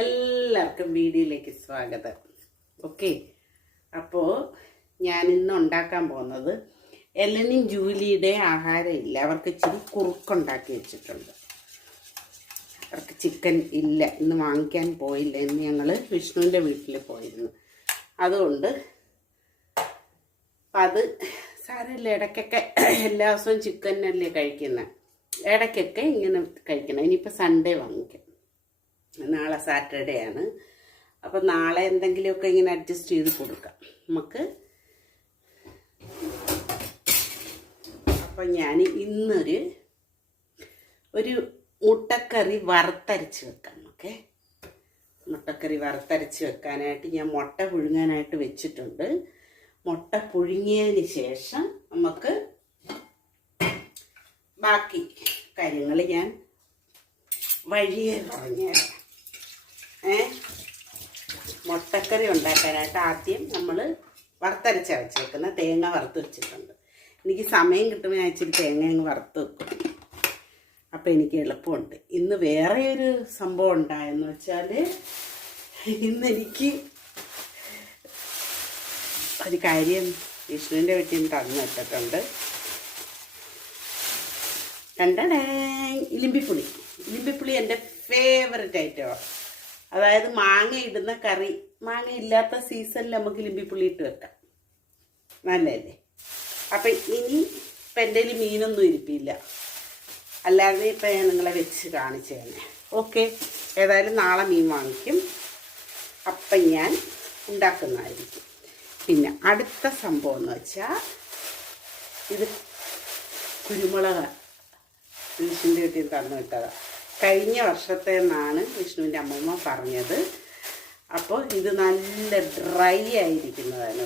എല്ലാവർക്കും വീഡിയോയിലേക്ക് സ്വാഗതം. ഓക്കെ അപ്പോൾ ഞാൻ ഇന്ന് ഉണ്ടാക്കാൻ പോകുന്നത് എലനും ജൂലിയുടെ ആഹാരം ഇല്ല അവർക്ക് ഇച്ചിരി കുറുക്കുണ്ടാക്കി വെച്ചിട്ടുണ്ട്. അവർക്ക് ചിക്കൻ ഇല്ല. ഇന്ന് വാങ്ങിക്കാൻ പോയില്ല. ഇന്ന് ഞങ്ങൾ വിഷ്ണുവിന്റെ വീട്ടിൽ പോയിരുന്നു. അതുകൊണ്ട് അത് സാരമില്ല. ഇടയ്ക്കൊക്കെ എല്ലാ ദിവസവും ചിക്കനല്ലേ കഴിക്കുന്നത് ഇടയ്ക്കൊക്കെ ഇങ്ങനെ കഴിക്കണം. ഇനിയിപ്പോൾ സൺഡേ വാങ്ങിക്കാം. നാളെ സാറ്റർഡേ ആണ്. അപ്പം നാളെ എന്തെങ്കിലുമൊക്കെ ഇങ്ങനെ അഡ്ജസ്റ്റ് ചെയ്ത് കൊടുക്കാം. നമുക്ക് അപ്പം ഞാൻ ഇന്നൊരു ഒരു മുട്ടക്കറി വറുത്തരച്ച് വെക്കാം ഓക്കെ മുട്ടക്കറി വറുത്തരച്ച് വെക്കാനായിട്ട് ഞാൻ മുട്ട പുഴുങ്ങാനായിട്ട് വെച്ചിട്ടുണ്ട്. മുട്ട പുഴുങ്ങിയതിന് ശേഷം നമുക്ക് ബാക്കി കാര്യങ്ങൾ ഞാൻ വഴിയെ പറഞ്ഞുതരാം മുട്ടക്കറി ഉണ്ടാക്കാനായിട്ട് ആദ്യം നമ്മൾ വറുത്തരച്ച വെച്ചേക്കുന്ന. തേങ്ങ വറുത്ത് വെച്ചിട്ടുണ്ട്. എനിക്ക് സമയം കിട്ടുമ്പോൾ ഞാൻ ഇച്ചിരി തേങ്ങ അങ്ങ് വറുത്ത് വെക്കും. അപ്പോൾ എനിക്ക് എളുപ്പമുണ്ട്. ഇന്ന് വേറെ ഒരു സംഭവം ഉണ്ടായെന്ന് വെച്ചാൽ ഇന്നെനിക്ക് ഒരു കാര്യം വിഷ്ണുവിന്റെ വീട്ടിൽ നിന്ന് തന്നു വെച്ചിട്ടുണ്ട് കണ്ടടേ ഇലിമ്പിപ്പുളി. ഇലിമ്പിപ്പുളി എന്റെ ഫേവററ്റ് ഐറ്റമാണ് അതായത് മാങ്ങ ഇടുന്ന കറി മാങ്ങ ഇല്ലാത്ത സീസണിൽ നമുക്ക് ലിമ്പിപ്പുള്ളി ഇട്ട് വെക്കാം. നല്ലതല്ലേ? അപ്പം ഇനി ഇപ്പം എന്റെ മീനൊന്നും ഇരിപ്പില്ല. അല്ലാതെ ഇപ്പം ഞാൻ നിങ്ങളെ വെച്ച് കാണിച്ചു തന്നെ. ഓക്കെ? ഏതായാലും നാളെ മീൻ വാങ്ങിക്കും. അപ്പം ഞാൻ ഉണ്ടാക്കുന്നതായിരിക്കും. പിന്നെ അടുത്ത സംഭവം എന്ന് വെച്ചാൽ ഇത് കുരുമുളക് വിഷ്ണുവിന്റെ വീട്ടിൽ തന്നു വിട്ടതാണ് കഴിഞ്ഞ വർഷത്തെ എന്നാണ് വിഷ്ണുവിന്റെ അമ്മമ്മ പറഞ്ഞത്. അപ്പോൾ ഇത് നല്ല ഡ്രൈ ആയിരിക്കുന്നതാണ്.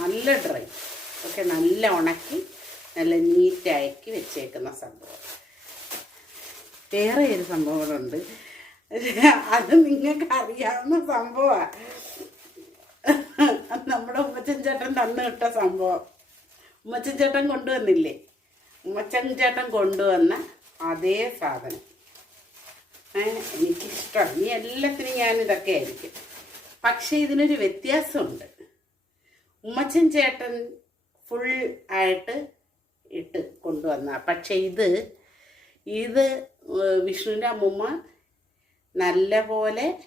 നല്ല ഡ്രൈ ഒക്കെ നല്ല ഉണക്കി നല്ല നീറ്റാക്കി വെച്ചേക്കുന്ന സംഭവം. വേറെ ഒരു സംഭവങ്ങളുണ്ട്? അത് നിങ്ങൾക്ക് അറിയാവുന്ന സംഭവമാണ് നമ്മുടെ ഉമ്മച്ചൻ ചേട്ടൻ തന്നു കിട്ട സംഭവം. ഉമ്മച്ചൻ ചേട്ടൻ കൊണ്ടുവന്നില്ലേ? ഉമ്മച്ചൻ ചേട്ടൻ കൊണ്ടുവന്ന അതേ സാധനം. എനിക്കിഷ്ടം ഇനി എല്ലാത്തിനും ഞാൻ ഇതൊക്കെ ആയിരിക്കും. പക്ഷെ ഇതിനൊരു വ്യത്യാസമുണ്ട്. ഉമ്മച്ചൻ ചേട്ടൻ ഫുൾ ആയിട്ട് ഇട്ട് കൊണ്ടുവന്ന. പക്ഷെ ഇത് ഇത് വിഷ്ണുവിന്റെ അമ്മമ്മ നല്ല പോലെ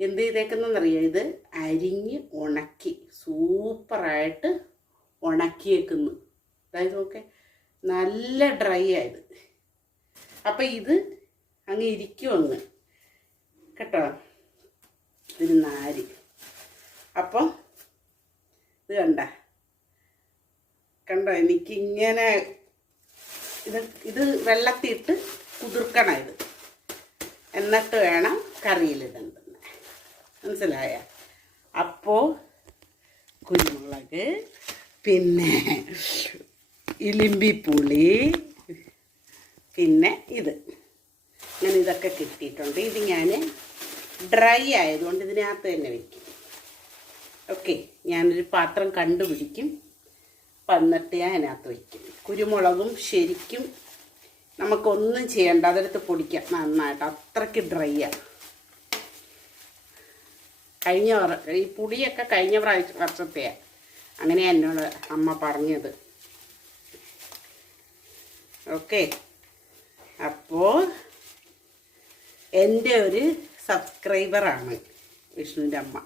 എന്ത് ചെയ്തേക്കുന്നറിയോ ഇത് അരിഞ്ഞ് ഉണക്കി സൂപ്പറായിട്ട് ഉണക്കിയേക്കുന്നു. അതായത് നോക്കേ നല്ല ഡ്രൈ ആയത്. അപ്പം ഇത് അങ്ങ് ഇരിക്കും അങ്ങ്. കേട്ടോ? ഒരു നാരി. അപ്പം ഇത് കണ്ട. കണ്ടോ? എനിക്കിങ്ങനെ ഇത് ഇത് വെള്ളത്തിയിട്ട് കുതിർക്കണം ഇത്. എന്നിട്ട് വേണം കറിയിലിടുന്നത് മനസ്സിലായ? അപ്പോൾ കുരുമുളക് പിന്നെ ഇലിമ്പിപ്പുളി പിന്നെ ഇത്. അങ്ങനെ ഇതൊക്കെ കിട്ടിയിട്ടുണ്ട്. ഇത് ഞാൻ ഡ്രൈ ആയതുകൊണ്ട് ഇതിനകത്ത് തന്നെ വെക്കും. ഓക്കെ ഞാനൊരു പാത്രം കണ്ടുപിടിക്കും. വന്നിട്ട് ഞാൻ അതിനകത്ത് വയ്ക്കും കുരുമുളകും ശരിക്കും നമുക്കൊന്നും ചെയ്യണ്ട. അതെടുത്ത് പൊടിക്കാം. നന്നായിട്ട്. അത്രയ്ക്ക് ഡ്രൈ ആണ്. കഴിഞ്ഞ ഈ പുളിയൊക്കെ കഴിഞ്ഞ പ്രാവശ്യം വർഷത്തെയാണ് അങ്ങനെ എന്നോട് അമ്മ പറഞ്ഞത്. ഓക്കെ. അപ്പോൾ എന്റെ ഒരു സബ്സ്ക്രൈബറാണ് വിഷ്ണുവിന്റെ അമ്മ.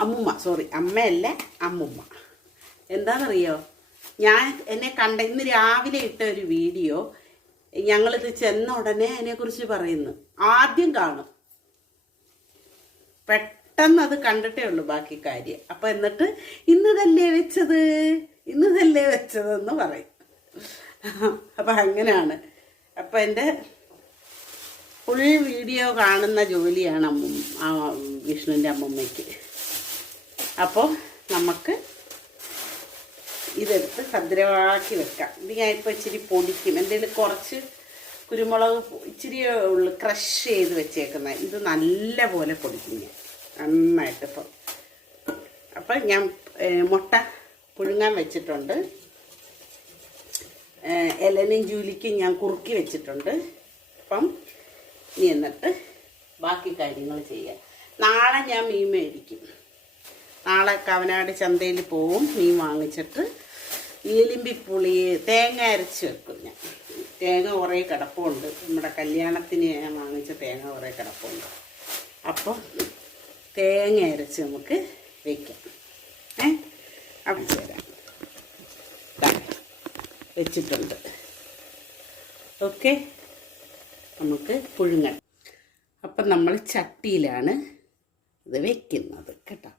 അമ്മുമ്മ സോറി അമ്മയല്ല അമ്മുമ്മ. എന്താണെന്നറിയോ? ഞാൻ എന്നെ കണ്ട ഇന്ന് രാവിലെ ഇട്ട ഒരു വീഡിയോ ഞങ്ങളിത് ചെന്ന ഉടനെ അതിനെക്കുറിച്ച് പറയുന്നു. ആദ്യം കാണും. പെട്ടെന്ന് അത് കണ്ടിട്ടേ ഉള്ളൂ ബാക്കി കാര്യം. അപ്പൊ എന്നിട്ട് ഇന്നതല്ലേ വെച്ചത്? ഇന്നതല്ലേ വെച്ചതെന്ന് പറയും. അപ്പൊ അങ്ങനെയാണ്. അപ്പൊ എന്റെ ഫുൾ വീഡിയോ കാണുന്ന ജോലിയാണ് അമ്മ ആ വിഷ്ണുവിന്റെ അമ്മമ്മയ്ക്ക്. അപ്പോൾ നമുക്ക് ഇതെടുത്ത് ഭദ്രമാക്കി വെക്കാം. ഇത് ഞാൻ ഇപ്പോൾ ഇച്ചിരി പൊടിക്കും. എന്തെങ്കിലും കുറച്ച് കുരുമുളക് ഇച്ചിരി ഉള്ളു ക്രഷ് ചെയ്ത് വെച്ചേക്കുന്നത് ഇത് നല്ല പോലെ പൊടിക്കും ഞാൻ. നന്നായിട്ട് ഇപ്പോൾ അപ്പം ഞാൻ മുട്ട പുഴുങ്ങാൻ വെച്ചിട്ടുണ്ട്. ഇലനും ജൂലിക്കും ഞാൻ കുറുക്കി വെച്ചിട്ടുണ്ട്. അപ്പം ഇനി എന്നിട്ട് ബാക്കി കാര്യങ്ങൾ ചെയ്യുക. നാളെ ഞാൻ മീൻ മേടിക്കും. നാളെ കവനാട് ചന്തയിൽ പോവും. മീൻ വാങ്ങിച്ചിട്ട് ഈലിമ്പി പുളി തേങ്ങ അരച്ച് വെക്കും ഞാൻ. തേങ്ങ കുറേ കിടപ്പുണ്ട്. നമ്മുടെ കല്യാണത്തിന് ഞാൻ വാങ്ങിച്ച തേങ്ങ കുറേ കിടപ്പുണ്ട്. അപ്പോൾ തേങ്ങ അരച്ച് നമുക്ക് വെക്കാം. ഏ? അപ്പം തരാം വെച്ചിട്ടുണ്ട്. ഓക്കെ? നമുക്ക് പുഴുങ്ങൽ അപ്പം നമ്മൾ ചട്ടിയിലാണ് ഇത് വെക്കുന്നത് കേട്ടോ.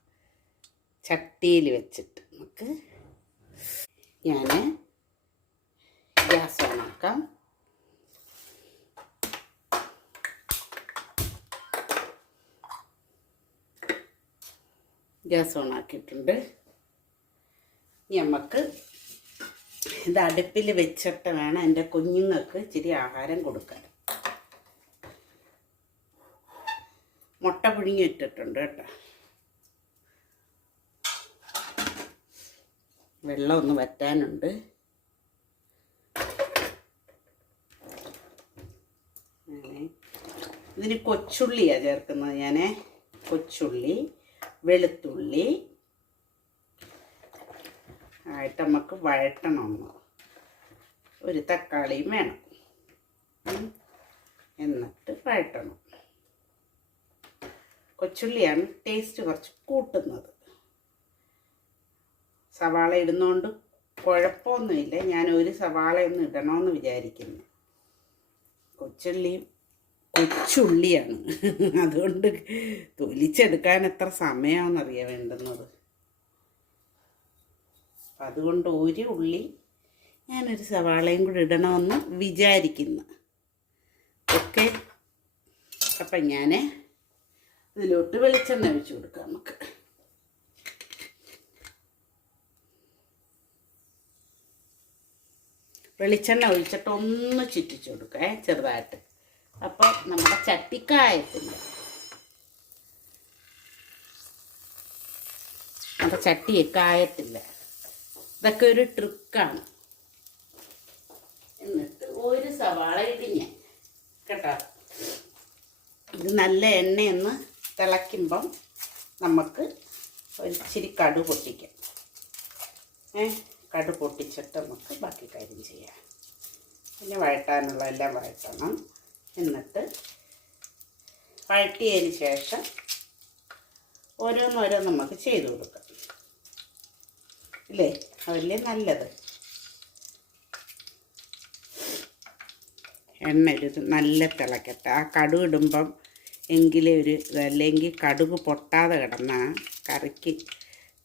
ചട്ടിയിൽ വെച്ചിട്ട് നമുക്ക് ഞാൻ ഗ്യാസ് ഓണാക്കാം ഗ്യാസ് ഓണാക്കിയിട്ടുണ്ട് നമുക്ക് ഇത് അടുപ്പിൽ വെച്ചിട്ട് വേണം എന്റെ കുഞ്ഞുങ്ങൾക്ക് ഇച്ചിരി ആഹാരം കൊടുക്കാൻ. മുട്ട പുഴുങ്ങി ഇട്ടിട്ടുണ്ട് കേട്ടോ. വെള്ളം ഒന്ന് വറ്റാനുണ്ട്. ഇതിന് കൊച്ചുള്ളിയാണ് ചേർക്കുന്നത് ഞാൻ കൊച്ചുള്ളി വെളുത്തുള്ളി. ആയിട്ട് നമുക്ക് വഴറ്റണം ഒന്ന് ഒരു തക്കാളിയും വേണം. എന്നിട്ട് വഴറ്റണം. കൊച്ചുള്ളിയാണ് ടേസ്റ്റ് കുറച്ച് കൂട്ടുന്നത്. സവാള ഇടുന്നോണ്ട് കുഴപ്പമൊന്നുമില്ല. ഞാൻ ഒരു സവാളയൊന്നും ഇടണമെന്ന് വിചാരിക്കുന്നു. കൊച്ചുള്ളിയും കൊച്ചുള്ളിയാണ്. അതുകൊണ്ട് തൊലിച്ചെടുക്കാൻ എത്ര സമയമാണെന്നറിയാൻ വേണ്ടുന്നത് അതുകൊണ്ട് ഒരു ഉള്ളി ഞാനൊരു സവാളയും കൂടി ഇടണമെന്ന് വിചാരിക്കുന്നു. ഓക്കെ. അപ്പം ഞാൻ ഇതിലോട്ട് വെളിച്ചെണ്ണ ഒഴിച്ചു കൊടുക്കാം നമുക്ക്. വെളിച്ചെണ്ണ ഒഴിച്ചിട്ട് ഒന്ന് ചുറ്റിച്ചു കൊടുക്കേ ചെറുതായിട്ട്. അപ്പോൾ നമ്മുടെ ചട്ടിക്കായത്തില്ല. നമ്മുടെ ചട്ടി കായത്തില്ല. ഇതൊക്കെ ഒരു ട്രിക്കാണ്. എന്നിട്ട് ഒരു സവാള ഇടിഞ്ഞ കേട്ടോ. ഇത് നല്ല എണ്ണയൊന്ന് തിളയ്ക്കുമ്പം നമുക്ക് ഒരിച്ചിരി കടു പൊട്ടിക്കാം. ഏ കടു പൊട്ടിച്ചിട്ട് നമുക്ക് ബാക്കി കാര്യം ചെയ്യാം. പിന്നെ വഴട്ടാനുള്ള എല്ലാം വഴട്ടണം എന്നിട്ട് വഴട്ടിയതിന് ശേഷം ഓരോന്നോരോന്ന് നമുക്ക് ചെയ്ത് കൊടുക്കാം. ഇല്ലേ? അതല്ലേ നല്ലത്. എണ്ണ ഒരു നല്ല തിളക്കട്ടെ. ആ കടു ഇടുമ്പം എങ്കിലേ ഒരു അല്ലെങ്കിൽ കടുക് പൊട്ടാതെ കിടന്ന കറിക്ക്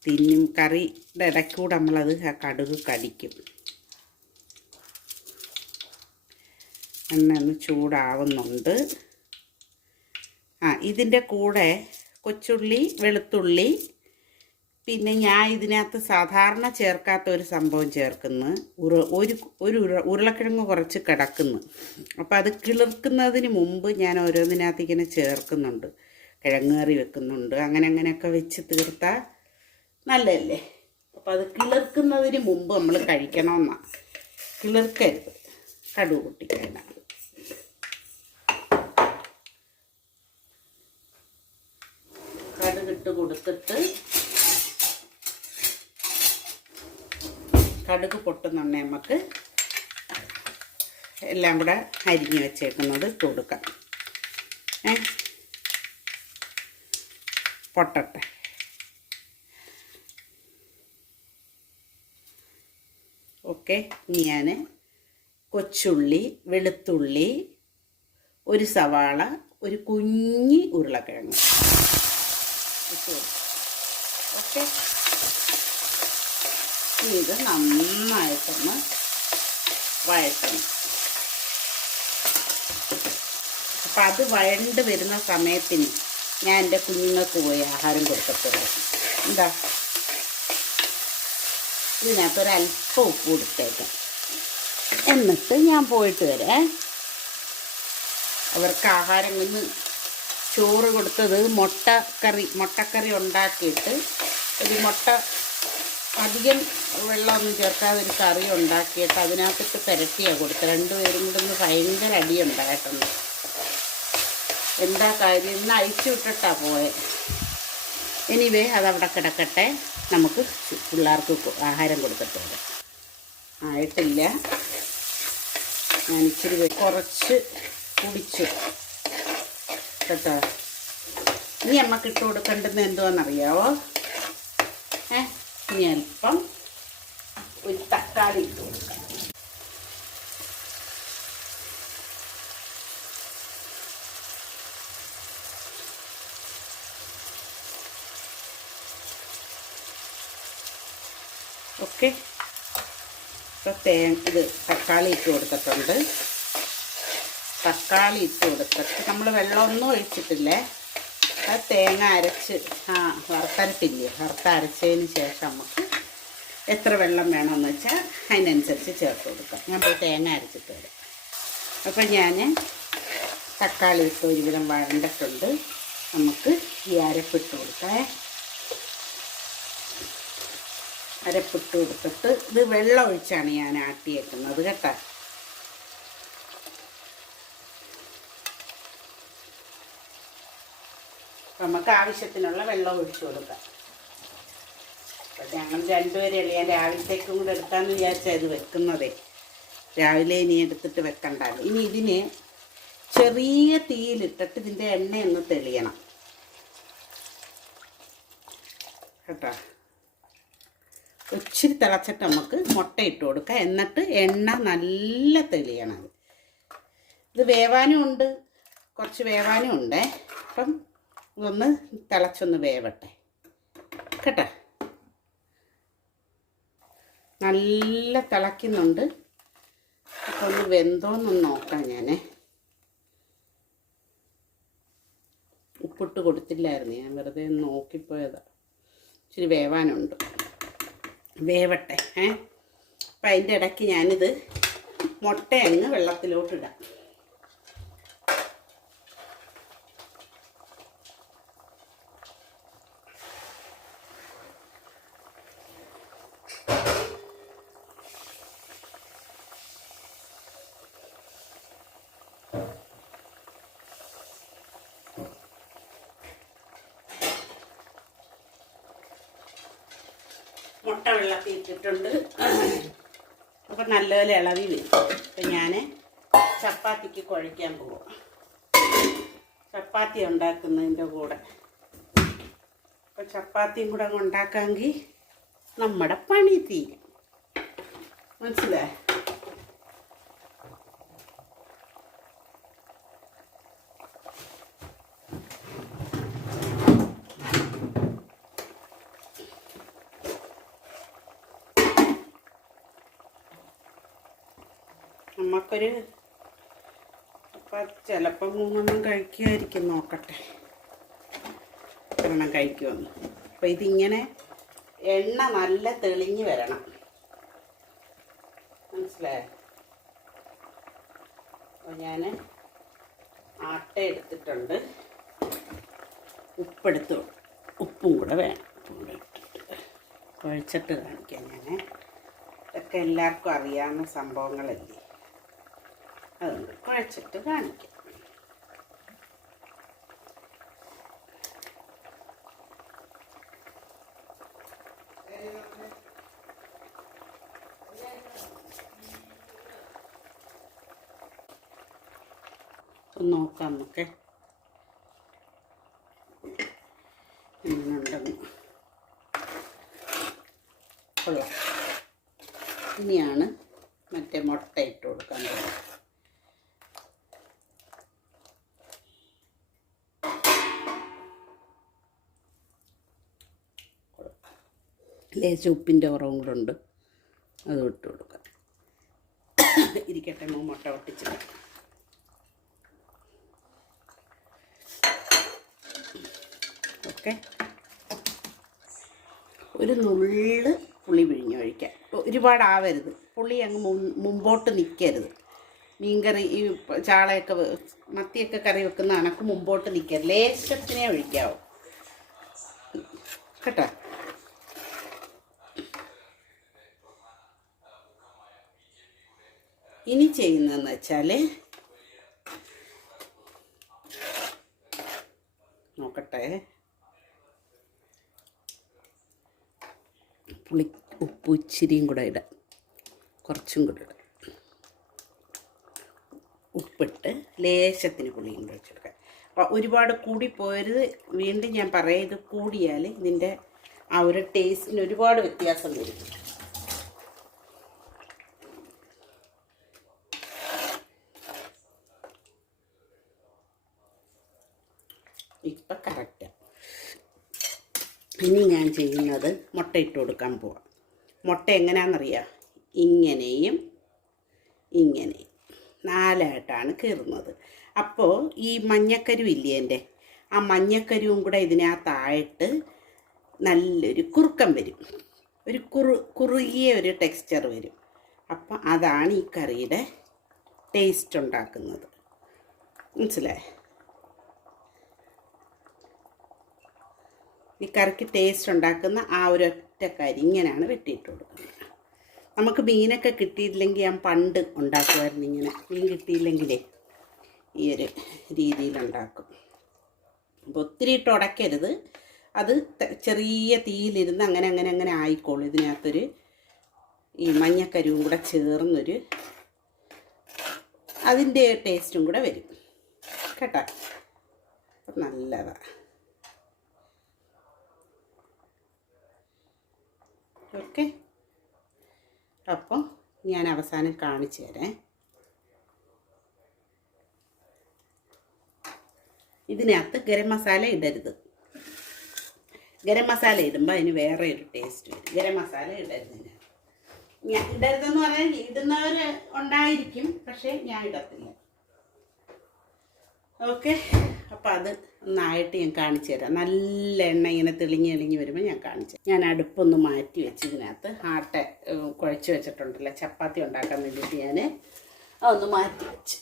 തിന്നും കറിയുടെ ഇടയ്ക്കൂടെ നമ്മളത് ആ കടുക് കടിക്കും. എണ്ണ ചൂടാവുന്നുണ്ട്. ആ ഇതിന്റെ കൂടെ കൊച്ചുള്ളി വെളുത്തുള്ളി പിന്നെ ഞാൻ ഇതിനകത്ത് സാധാരണ ചേർക്കാത്ത ഒരു സംഭവം ചേർക്കുന്നു. ഒരു ഒരു ഉരുള ഉരുളക്കിഴങ്ങ് കുറച്ച് കിടക്കുന്നു. അപ്പോൾ അത് കിളിർക്കുന്നതിന് മുമ്പ് ഞാൻ ഓരോന്നിനകത്ത് ഇങ്ങനെ ചേർക്കുന്നുണ്ട്. കിഴങ്ങ് കറി വെക്കുന്നുണ്ട്. അങ്ങനെ അങ്ങനെയൊക്കെ വെച്ച് തീർത്താൽ നല്ലതല്ലേ? അപ്പോൾ അത് കിളിർക്കുന്നതിന് മുമ്പ് നമ്മൾ കഴിക്കണമെന്നാണ് കിളിർക്കരുത്. കടുവ് പൊട്ടിക്കാനാണ് കടുകിട്ട് കൊടുത്തിട്ട് കടുക് പൊട്ടുന്നുണ്ടെ നമുക്ക് എല്ലാം കൂടെ അരിഞ്ഞ് വെച്ചേക്കുന്നത് കൊടുക്കാം. ഏ? പൊട്ടട്ടെ. ഓക്കെ ഇനി ഞാൻ കൊച്ചുള്ളി വെളുത്തുള്ളി ഒരു സവാള ഒരു കുഞ്ഞി ഉരുളക്കിഴങ്ങ് ഓക്കെ? ഇത് നന്നായിട്ടൊന്ന് വഴറ്റണം. അപ്പം അത് വഴണ്ട് വരുന്ന സമയത്തിന് ഞാൻ എന്റെ കുഞ്ഞുങ്ങൾക്ക് പോയി ആഹാരം കൊടുക്കത്തുള്ളൂ എന്താ ഇതിനകത്ത് ഒരല്പം ഉപ്പ് കൊടുത്തേക്കാം. എന്നിട്ട് ഞാൻ പോയിട്ട് വരേ. അവർക്ക് ആഹാരം ഇന്ന് ചോറ് കൊടുത്തത് മുട്ടക്കറി മുട്ടക്കറി ഉണ്ടാക്കിയിട്ട് ഒരു മുട്ട അധികം വെള്ളമൊന്നും ചേർക്കാതെ ഒരു കറി ഉണ്ടാക്കിയിട്ട് അതിനകത്തിട്ട് പുരട്ടിയാണ് കൊടുത്തത്. രണ്ടുപേരും കൂടെ ഒന്ന് ഭയങ്കര അടിയുണ്ടായിട്ടുണ്ട്. എന്താ കാര്യം? ഇന്ന് അഴിച്ചു വിട്ടിട്ടാ പോയെ. എനിവേ അതവിടെ കിടക്കട്ടെ. നമുക്ക് പിള്ളേർക്ക് ആഹാരം കൊടുക്കട്ടെ ഇവിടെ. ആയിട്ടില്ല. ഞാൻ ഇച്ചിരി കുറച്ച് കുടിച്ചു. കേട്ടോ? ഇനി അമ്മയ്ക്ക് ഇട്ട് കൊടുക്കേണ്ടത് എന്തുവാണെന്നറിയാവോ ഏ? ഇനി അല്പം ഒരു തക്കാളി ഇട്ട്. കൊടുക്കാം ഓക്കെ ഇപ്പോൾ ഇത് തക്കാളി ഇട്ട് കൊടുത്തിട്ടുണ്ട്. തക്കാളി ഇട്ട് കൊടുത്തിട്ട് നമ്മൾ വെള്ളമൊന്നും ഒഴിച്ചിട്ടില്ലേ? അത് തേങ്ങ അരച്ച് ആ വറുത്തരട്ടില്ലേ വറുത്തരച്ചതിന് ശേഷം നമുക്ക് എത്ര വെള്ളം വേണമെന്ന് വെച്ചാൽ അതിനനുസരിച്ച് ചേർത്ത് കൊടുക്കാം. ഞാൻ പോയി തേങ്ങ അരച്ചിട്ട് വരാം. അപ്പം ഞാൻ തക്കാളി ഇട്ട് ഒരു ഒരുവിധം വഴണ്ടിട്ടുണ്ട്. നമുക്ക് ഈ അരപ്പിട്ട് കൊടുക്കാം അരപ്പിട്ട് കൊടുത്തിട്ട് ഇത് വെള്ളം ഒഴിച്ചാണ് ഞാൻ ആട്ടിയേക്കുന്നത് കേട്ടോ. നമുക്ക് ആവശ്യത്തിനുള്ള വെള്ളം ഒഴിച്ചു കൊടുക്കാം. അപ്പം ഞങ്ങൾ രണ്ടുപേരല്ലേ ഞാൻ രാവിലത്തേക്കും കൂടെ എടുക്കാമെന്ന് വിചാരിച്ചാൽ ഇത് വെക്കുന്നതേ. രാവിലെ ഇനി എടുത്തിട്ട് വെക്കണ്ടല്ലോ ഇനി ഇതിന് ചെറിയ തീയിലിട്ടിട്ട് ഇതിന്റെ എണ്ണയൊന്ന് തെളിയണം. കേട്ടോ? ഒച്ചിരി തിളച്ചിട്ട് നമുക്ക് മുട്ട ഇട്ട് കൊടുക്കാം. എന്നിട്ട് എണ്ണ നല്ല തെളിയണം. ഇത് വേവാനും ഉണ്ട്. കുറച്ച് വേവാനും ഉണ്ട്. അപ്പം ഇതൊന്ന് തിളച്ചൊന്ന് വേവട്ടെ. കേട്ടോ? നല്ല തിളയ്ക്കുന്നുണ്ട്. അപ്പോൾ ഒന്ന് വെന്തോന്നൊന്ന് നോക്കാം ഞാൻ ഉപ്പിട്ട് കൊടുത്തില്ലായിരുന്നു. ഞാൻ വെറുതെ ഒന്ന് നോക്കിപ്പോയതാ. ഇച്ചിരി വേവാനുണ്ട്. വേവട്ടെ ഏ? അപ്പം അതിന്റെ ഇടയ്ക്ക് ഞാനിത് മുട്ട അങ്ങ് വെള്ളത്തിലോട്ടിടാം. മുട്ട വെള്ളത്തിൽ ഇട്ടിട്ടുണ്ട്. അപ്പം നല്ലപോലെ ഇളവി വരും. അപ്പം ഞാൻ ചപ്പാത്തിക്ക് കുഴയ്ക്കാൻ പോവാം. ചപ്പാത്തി ഉണ്ടാക്കുന്നതിന്റെ കൂടെ. അപ്പം ചപ്പാത്തിയും കൂടെ അങ്ങ് ഉണ്ടാക്കാമെങ്കിൽ നമ്മുടെ പണി തീരും. മനസ്സിലായി? അപ്പം ചിലപ്പോൾ മൂന്നെണ്ണം കഴിക്കുമായിരിക്കും നോക്കട്ടെ. എണ്ണം കഴിക്കുമെന്ന്. അപ്പം ഇതിങ്ങനെ എണ്ണ നല്ല തെളിഞ്ഞ് വരണം. മനസ്സിലായോ? അപ്പോൾ ഞാൻ ആട്ട എടുത്തിട്ടുണ്ട്. ഉപ്പെടുത്ത്. ഉപ്പും കൂടെ വേണം. ഉപ്പും കൂടെ ഇട്ടിട്ട്. കുഴച്ചിട്ട് കാണിക്കാം ഞാൻ ഇതൊക്കെ എല്ലാവർക്കും അറിയാവുന്ന സംഭവങ്ങളല്ലേ? അതുകൊണ്ട് കുഴച്ചിട്ട് കാണിക്കാം. നോക്കാം നമുക്ക്. ഇങ്ങനെയുണ്ടെന്ന് ഇനിയാണ് മറ്റേ മുട്ട ഇട്ട് കൊടുക്കാൻ ലേശം ഉപ്പിന്റെ കുറവും കൂടെ ഉണ്ട്. അത് ഇട്ട് കൊടുക്കാം. ഇരിക്കട്ടെ മുട്ട ഒട്ടിച്ചിട്ട് ഓക്കെ. ഒരു നുള്ള് പുളി പിഴിഞ്ഞൊഴിക്കാം ഒരുപാട് ആവരുത്. പുളി അങ്ങ് മുമ്പോട്ട് നിൽക്കരുത് മീൻകറി ഈ ചാളയൊക്കെ മത്തിയൊക്കെ കറി വെക്കുന്ന കണക്ക് മുമ്പോട്ട് നിൽക്കരുത് ലേശത്തിനെ ഒഴിക്കാവൂ. കേട്ടോ? ഇനി ചെയ്യുന്നതെന്ന് വെച്ചാൽ നോക്കട്ടെ. പുളി ഉപ്പ് ഇച്ചിരിയും കൂടെ ഇടാം. കുറച്ചും കൂടെ ഇടാം. ഉപ്പിട്ട് ലേശത്തിന് പുളിയും കൂടെ വെച്ചെടുക്കാം ഒരുപാട് കൂടി പോയത് വീണ്ടും ഞാൻ പറയാം കൂടിയാൽ ഇതിന്റെ ആ ഒരു ടേസ്റ്റിന് ഒരുപാട് വ്യത്യാസം വരും. ഇപ്പം കറക്റ്റാണ് ഇനി ഞാൻ ചെയ്യുന്നത് മുട്ട ഇട്ട് കൊടുക്കാൻ പോവാം. മുട്ട എങ്ങനെയാണെന്നറിയാം ഇങ്ങനെയും ഇങ്ങനെയും. നാലായിട്ടാണ് കീറുന്നത്. അപ്പോൾ ഈ മഞ്ഞക്കരു ഇല്ലേ എന്റെ? ആ മഞ്ഞക്കരുവും കൂടെ ഇതിനകത്തായിട്ട് നല്ലൊരു കുറുക്കം വരും. ഒരു കുറു കുറുകിയ ഒരു ടെക്സ്ചർ വരും. അപ്പം അതാണ് ഈ കറിയുടെ ടേസ്റ്റ് ഉണ്ടാക്കുന്നത്. മനസ്സിലായേ? ഈ കറിക്ക് ടേസ്റ്റ് ഉണ്ടാക്കുന്ന ആ ഒരു കരി ഇങ്ങനെയാണ് വെട്ടിയിട്ട് കൊടുക്കുന്നത് നമുക്ക് മീനൊക്കെ കിട്ടിയില്ലെങ്കിൽ ഞാൻ പണ്ട് ഉണ്ടാക്കുമായിരുന്നു ഇങ്ങനെ. മീൻ കിട്ടിയില്ലെങ്കിലേ ഈ ഒരു രീതിയിലുണ്ടാക്കും അപ്പോൾ ഒത്തിരി ഇട്ട് ഉടയ്ക്കരുത് അത് ചെറിയ തീയിലിരുന്ന് അങ്ങനെ അങ്ങനെ അങ്ങനെ ആയിക്കോളും. ഇതിനകത്തൊരു ഈ മഞ്ഞക്കരുവും കൂടെ ചേർന്നൊരു അതിന്റെ ടേസ്റ്റും കൂടെ വരും. കേട്ടോ? നല്ലതാണ് ഓക്കെ. അപ്പോൾ ഞാൻ അവസാനം കാണിച്ചു തരാം. ഇതിനകത്ത് ഗരം മസാല ഇടരുത്. ഗരം മസാല ഇടുമ്പോൾ അതിന് വേറെ ഒരു ടേസ്റ്റ് വരും. ഗരം മസാല ഇടരുത്. ഞാൻ ഇടരുതെന്ന് പറഞ്ഞാൽ ഇടുന്നവർ ഉണ്ടായിരിക്കും പക്ഷേ ഞാൻ ഇടത്തില്ല. ഓക്കെ. അപ്പം അത് ഒന്നായിട്ട് ഞാൻ കാണിച്ചു തരാം. നല്ല എണ്ണ ഇങ്ങനെ തെളിഞ്ഞ് തെളിഞ്ഞ് വരുമ്പോൾ ഞാൻ കാണിച്ചു ഞാൻ അടുപ്പൊന്ന് മാറ്റി വെച്ച് ഇതിനകത്ത് ആട്ട കുഴച്ച് വെച്ചിട്ടുണ്ടല്ലോ. ചപ്പാത്തി ഉണ്ടാക്കാൻ വേണ്ടിയിട്ട് ഞാൻ അതൊന്ന് മാറ്റി വെച്ച്.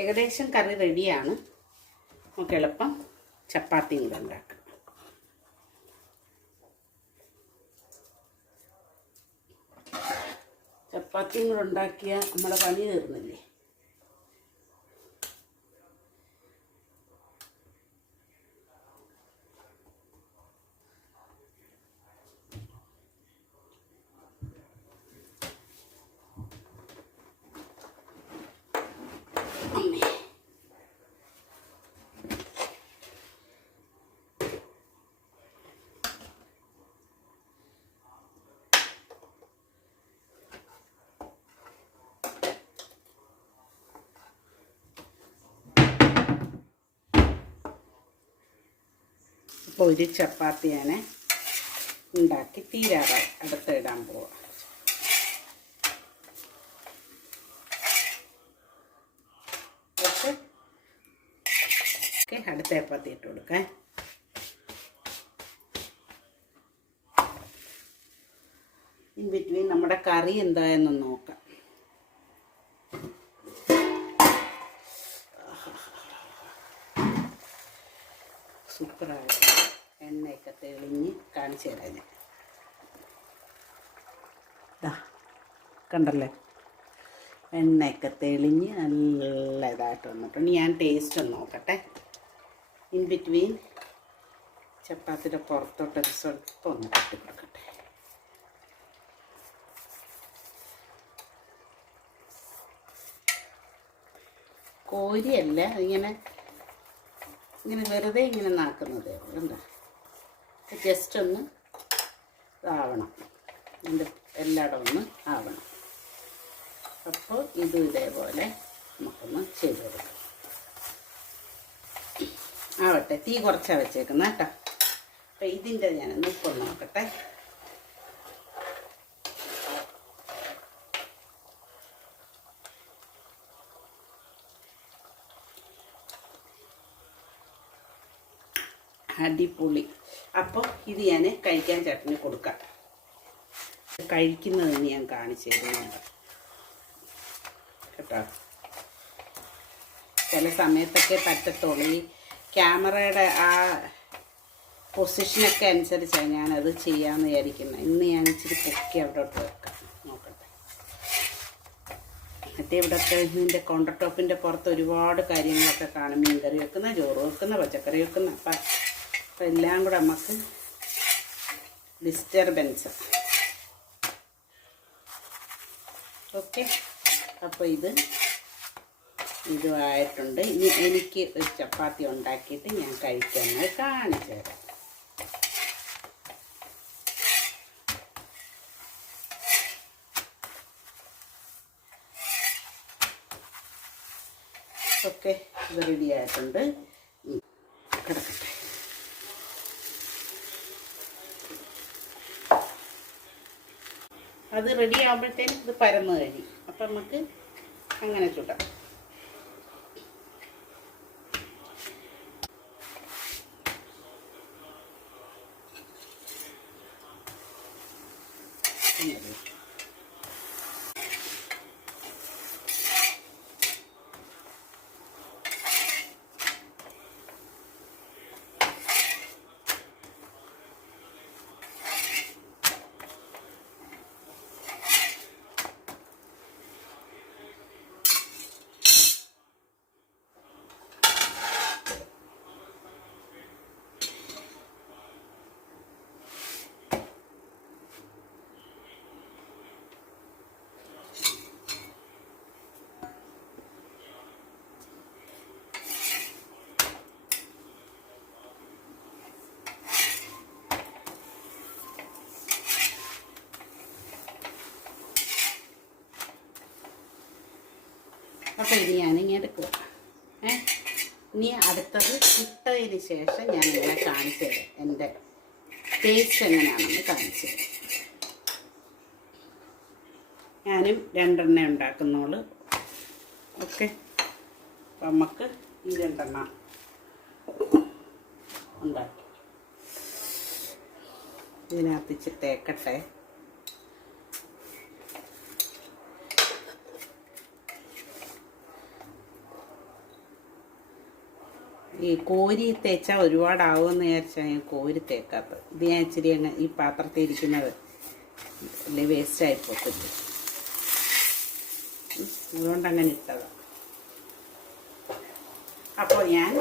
ഏകദേശം കറി റെഡിയാണ്. നമുക്ക് എളുപ്പം ചപ്പാത്തി കൂടെ ഉണ്ടാക്കാം. ചപ്പാത്തിയും കൂടെ ഉണ്ടാക്കിയാൽ നമ്മുടെ പണി തീർന്നില്ലേ? അപ്പോൾ ഒരു ചപ്പാത്തി ഞാൻ ഉണ്ടാക്കി തീരാറായി. അടുത്ത് ഇടാൻ പോവാം. ഓക്കെ അടുത്ത ചപ്പാത്തി ഇട്ട് കൊടുക്കാം. ഇൻ ബിറ്റ്വീൻ നമ്മുടെ കറി എന്തായെന്ന് നോക്കാം. കാണിച്ചു തരാം ഞാൻ. ഇതാ കണ്ടല്ലേ? എണ്ണയൊക്കെ തെളിഞ്ഞ് നല്ല ഇതായിട്ട് വന്നിട്ടുണ്ട്. ഞാൻ ടേസ്റ്റ് ഒന്ന് നോക്കട്ടെ. ഇൻ ബിറ്റ്വീൻ ചപ്പാത്തിയുടെ പുറത്തോട്ട് സ്വല്പം ഒന്ന് കട്ടി കൊടുക്കട്ടെ. കോരിയല്ല ഇങ്ങനെ ഇങ്ങനെ വെറുതെ ഇങ്ങനെ നാക്കുന്നതേ ഉള്ളൂ. എന്താ? ജസ്റ്റ് ഒന്ന് ആവണം. ഇതിന്റെ എല്ലായിടം ഒന്ന് ആവണം. അപ്പോൾ ഇതും ഇതേപോലെ നമുക്കൊന്ന് ചെയ്ത് കൊടുക്കാം ആവട്ടെ തീ കുറച്ചാണ് വെച്ചേക്കുന്നത് കേട്ടോ. അപ്പം ഇതിന്റെ ഞാനൊന്ന് ഉപ്പൊന്ന് നോക്കട്ടെ. അടിപൊളി. അപ്പോൾ ഇത് ഞാൻ കഴിക്കാൻ ചട്ടിന് കൊടുക്കാം. കഴിക്കുന്നത് ഞാൻ കാണിച്ചു തരുന്നുണ്ട്. കേട്ടോ? ചില സമയത്തൊക്കെ പറ്റത്തുള്ളൂ. ഈ ക്യാമറയുടെ ആ പൊസിഷനൊക്കെ അനുസരിച്ചാണ് ഞാനത് ചെയ്യാമെന്ന് വിചാരിക്കുന്നത്. ഇന്ന് ഞാൻ ഇച്ചിരി പൊക്കി അവിടോട്ട് വെക്കാം. നോക്കട്ടെ. മറ്റേ ഇവിടെയൊക്കെ ഇതിന്റെ കൗണ്ടർ ടോപ്പിന്റെ പുറത്ത് ഒരുപാട് കാര്യങ്ങളൊക്കെ കാണും. മീൻ കറി വെക്കുന്ന ചോറ് വെക്കുന്ന പച്ചക്കറി വെക്കുന്ന. അപ്പം അപ്പം എല്ലാം കൂടെ നമുക്ക് ഡിസ്റ്റർബൻസ് ഓക്കെ അപ്പോൾ ഇത് ഇതുമായിട്ടുണ്ട് ഇനി എനിക്ക് ഒരു ചപ്പാത്തി ഉണ്ടാക്കിയിട്ട് ഞാൻ കഴിക്കുന്നത് കാണിച്ചു തരാം. ഓക്കെ ഇത് റെഡി ആയിട്ടുണ്ട്. കിടക്കട്ടെ അത് റെഡി ആകുമ്പോഴത്തേനും ഇത് പരന്ന് കഴിയും. അപ്പം നമുക്ക് അങ്ങനെ ചുടാം അങ്ങനെ. അപ്പോൾ ഇത് ഞാനിങ്ങനെ എടുക്കുക ഏ? ഇനി അടുത്തത് ഇട്ടതിന് ശേഷം ഞാൻ നിങ്ങളെ കാണിച്ചു തരാം. എന്റെ ടേസ്റ്റ് എങ്ങനെയാണെന്ന് കാണിച്ചു തരാം. ഞാനും രണ്ടെണ്ണ ഉണ്ടാക്കുന്നോൾ ഓക്കെ. അപ്പം നമുക്ക് ഈ രണ്ടെണ്ണ ഉണ്ടാക്കി. ഇതിനകത്ത് ഇച്ചിരി തേക്കട്ടെ. ഈ കോരി തേച്ചാൽ ഒരുപാടാവുമെന്ന് വിചാരിച്ചാൽ ഞാൻ കോരി തേക്കാത്തത്. ഇത് ഞാൻ ഇച്ചിരി അങ്ങ് ഈ പാത്രത്തിൽ ഇരിക്കുന്നത് അല്ലെ വേസ്റ്റായി പോക്കില്ല അതുകൊണ്ട് അങ്ങനെ ഇട്ടത്. അപ്പോൾ ഞാൻ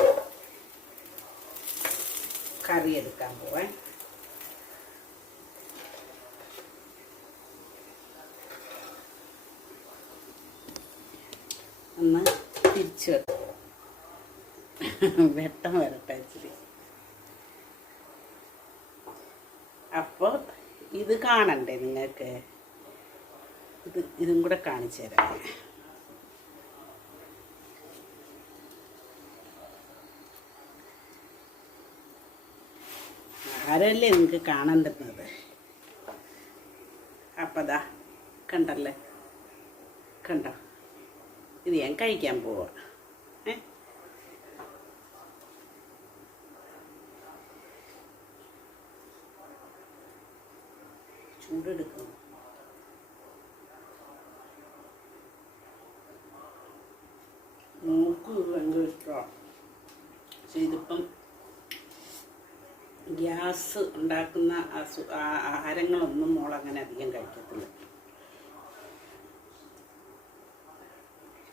കറി എടുക്കാൻ പോവാൻ ഒന്ന് തിരിച്ചു വെക്കാം. വെട്ടം വരട്ടെ ഇച്ചിരി. അപ്പോൾ ഇത് കാണണ്ടേ നിങ്ങൾക്ക്? ഇത് ഇതും കൂടെ കാണിച്ചു തരാം. ആരല്ലേ നിങ്ങൾക്ക് കാണാൻ തരുന്നത് അപ്പം ദാ കണ്ടല്ലേ? കണ്ടോ? ഇത് ഞാൻ കഴിക്കാൻ പോവാ. ചൂടെടുക്കണം. മൂക്ക് ഭയങ്കര ഇഷ്ടമാണ് പക്ഷെ ഇതിപ്പം ഗ്യാസ് ഉണ്ടാക്കുന്ന അസു ആഹാരങ്ങളൊന്നും മോൾ അങ്ങനെ അധികം കഴിക്കത്തില്ല.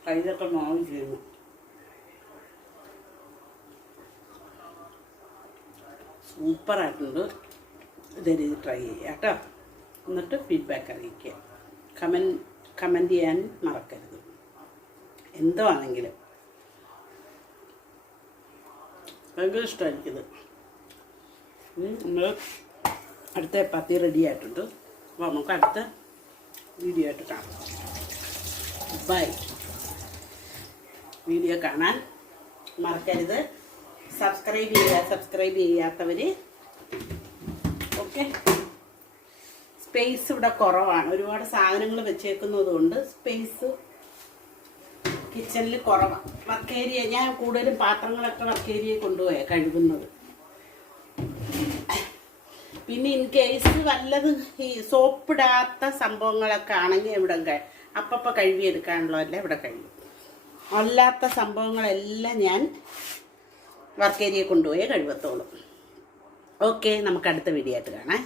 കയ്യിലൊക്കെ മോളും ചെയ്യുന്നു. സൂപ്പറായിട്ടുണ്ട്. ഇതേ രീതി ട്രൈ ചെയ്യാം കേട്ടോ. എന്നിട്ട് ഫീഡ്ബാക്ക് അറിയിക്കുക. കമന്റ് കമന്റ് ചെയ്യാൻ മറക്കരുത്. എന്തോ ആണെങ്കിലും. ഭയങ്കര ഇഷ്ടമായിരിക്കും നമ്മൾ അടുത്ത പത്തി റെഡി ആയിട്ടുണ്ട്. അപ്പോൾ നമുക്ക് അടുത്ത വീഡിയോ ആയിട്ട് കാണാം. ബൈ വീഡിയോ കാണാൻ മറക്കരുത്. സബ്സ്ക്രൈബ് ചെയ്യുക സബ്സ്ക്രൈബ് ചെയ്യാത്തവർ ഓക്കെ സ്പേസ് ഇവിടെ കുറവാണ്. ഒരുപാട് സാധനങ്ങൾ വെച്ചേക്കുന്നത് കൊണ്ട് സ്പേസ് കിച്ചണിൽ കുറവാണ് വർക്കേരിയ ഞാൻ കൂടുതലും പാത്രങ്ങളൊക്കെ വർക്കേരിയ കൊണ്ടുപോയാൽ കഴുകുന്നത്. പിന്നെ ഇൻ കേസ് വല്ലതും ഈ സോപ്പിടാത്ത സംഭവങ്ങളൊക്കെ ആണെങ്കിൽ ഇവിടെ അപ്പപ്പോൾ കഴുകിയെടുക്കാനുള്ളതല്ല ഇവിടെ കഴിയും അല്ലാത്ത സംഭവങ്ങളെല്ലാം ഞാൻ വർക്കേരിയെ കൊണ്ടുപോയേ കഴിവത്തോളൂ ഓക്കെ നമുക്ക് അടുത്ത വീഡിയോ ആയിട്ട് കാണാം.